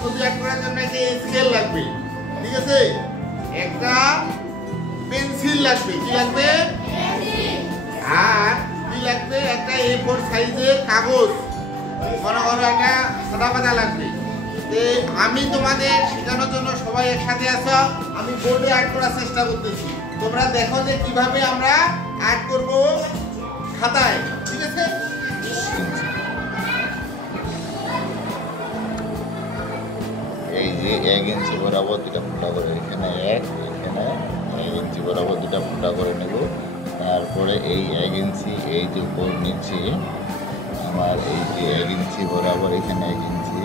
ছবি আর্ট করার জন্য একটা স্কেল লাগবে, ঠিক আছে, একটা পেন্সিল লাগবে, কি লাগবে, আর কি লাগবে, একটা A4 সাইজের কাগজ, মনে করো একটা সাদা পাতা লাগবে। আমি তোমাদের শেখানোর জন্য সবাই একসাথে আছো, আমি বোর্ডে আর্ট করার চেষ্টা করতেছি, তোমরা দেখো যে কিভাবে আমরা আর্ট করব খাতায়, ঠিক আছে। এই যে 1 ইঞ্চি বরাবর দুটা ফুটা করে, এখানে 1 ইঞ্চি বরাবর দুটা ফুটা করে নেব। তারপরে এই 1 ইঞ্চি এই যে উপর নিচে আমার এই যে 1 ইঞ্চি বরাবর, এখানে 1 ইঞ্চি,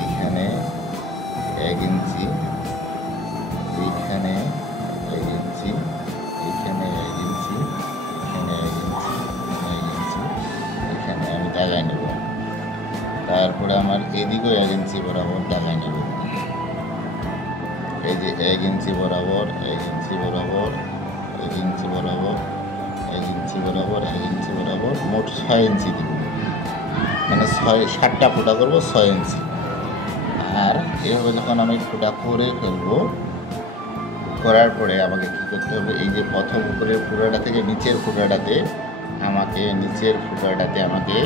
এইখানে 1 ইঞ্চি, এইখানে 1 ইঞ্চি, এখানে 1 ইঞ্চি, এখানে 1 ইঞ্চি, এখানে 1 ইঞ্চি, এখানে আমি দাগায় নেব। তারপরে আমার এদিকেও 1 ইঞ্চি বরাবর দাগায় নেব। এই যে 1 ইঞ্চি বরাবর, 1 ইঞ্চি বরাবর, 1 ইঞ্চি বরাবর, 1 ইঞ্চি বরাবর, 1 ইঞ্চি বরাবর, মোট 6 ইঞ্চি দেব, মানে 7টা ফুটা করবো 6 ইঞ্চি। আর এইভাবে যখন আমি ফুটা করে ফেলবো, করার পরে আমাকে কী করতে হবে, এই যে প্রথম উপরের ফুটাটা থেকে নিচের ফুটাটাতে আমাকে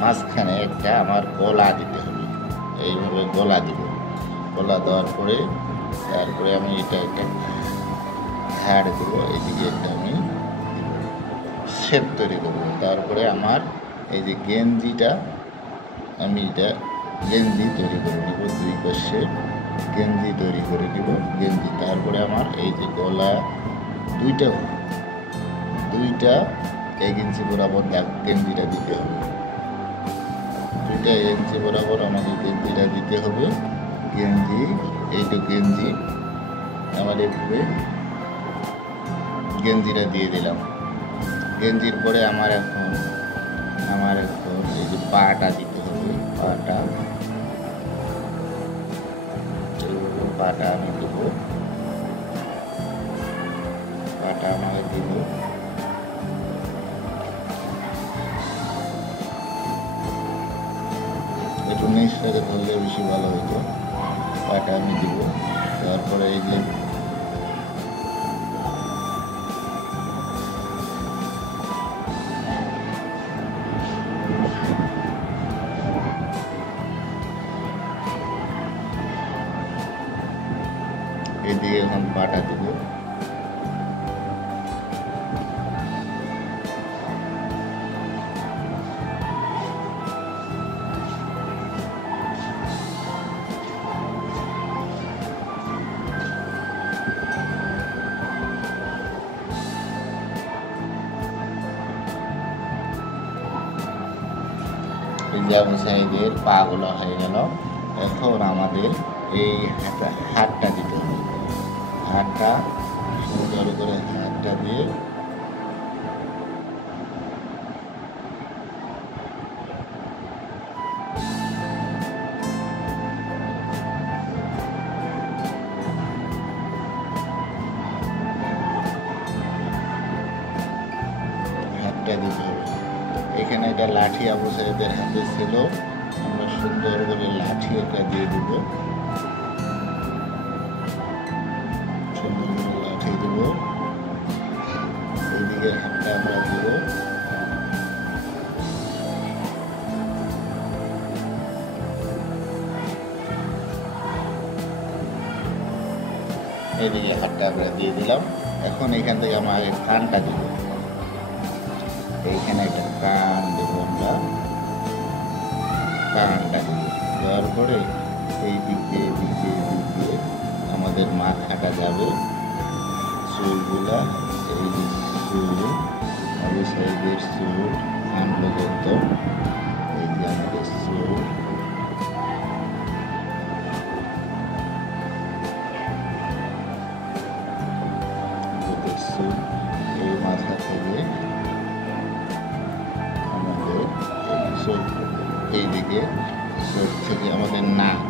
মাঝখানে একটা আমার গলা দিতে হবে, এইভাবে গলা দিব। গলা দেওয়ার পরে তারপরে আমি এটা একটা ধার দেবো, এইদিকে একটা আমি শেপ তৈরি করবো। তারপরে আমার এই যে গেঞ্জিটা, আমি এটা গেঞ্জি তৈরি করে নেব, 2 পাশে গেঞ্জি তৈরি করে নেব, গেঞ্জি। তারপরে আমার এই যে গলা দুইটা 1 ইঞ্চি বরাবর গেঞ্জিটা দিতে হবে, 2টা 1 ইঞ্চি বরাবর আমাকে গেঞ্জিটা দিতে হবে। গেঞ্জি, এইটা গেঞ্জি আমার এইভাবে গেঞ্জিটা দিয়ে দিলাম। গেঞ্জির পরে আমার এখন এই যে পাটা দিতে হবে, পাটা আমি দেবো, পাটা আমাকে দিব। একটু নিচ থেকে ধরলে বেশি ভালো হতো, পাটা আমি দিব। তারপরে এই যে এদিকে এখন পাটা দিব। জামু সাইজের পাগুলো হয়ে গেল। এখন আমাদের এই হাতটা দিতে হবে, হাতটা সুন্দর করে হাতটা দিয়ে হাতটা দিতে হবে। এখানে একটা লাঠি আবু সাহেবের হাতে ছিল, আমরা সুন্দর করে লাঠি একটা দিয়ে দিব, সুন্দর করে লাঠি দেব। এইদিকে হাতটা আমরা দেব, এইদিকে হাতটা আমরা দিয়ে দিলাম। এখন এখান থেকে আমরা আগে কানটা দিব, এইখানে একটা কান দেবো আমরা, কানটা দেওয়ার পরে এই দিক দিয়ে আমাদের মাথাটা যাবে, চুলগুলা এই যে চুল, আবু সাইদের চুল কান পর্যন্ত, এই যে আমাদের চুল, এই মাথা থেকে এইদিকে চোখ থেকে আমাদের নাক,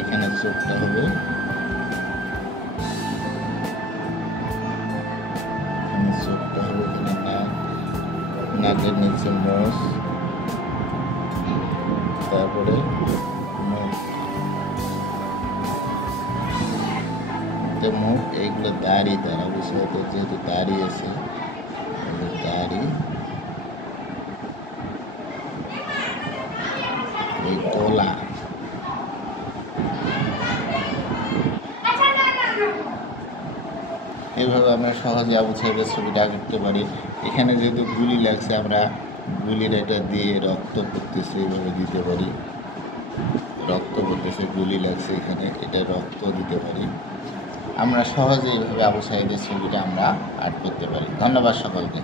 এখানে চোখটা হবে, এখানে চোখটা হবে, এখানে নাক, নাকের নিচে মোষ, তারপরে মুখ, এইগুলো দাড়ি, তারা বিষয়ত যেহেতু দাড়ি আছে, দাড়ি, এই গলা, এইভাবে আমরা সহজে আবু সাইদের ছবিটা আঁকতে পারি। এখানে যেহেতু গুলি লাগছে, আমরা গুলির এটা দিয়ে রক্ত পড়তেছে এইভাবে দিতে পারি, রক্ত পড়তেছে, গুলি লাগছে এখানে, এটা রক্ত দিতে পারি। আমরা সহজে এইভাবে আবু সাইদের ছবিটা আমরা আর্ট করতে পারি। ধন্যবাদ সকলকে।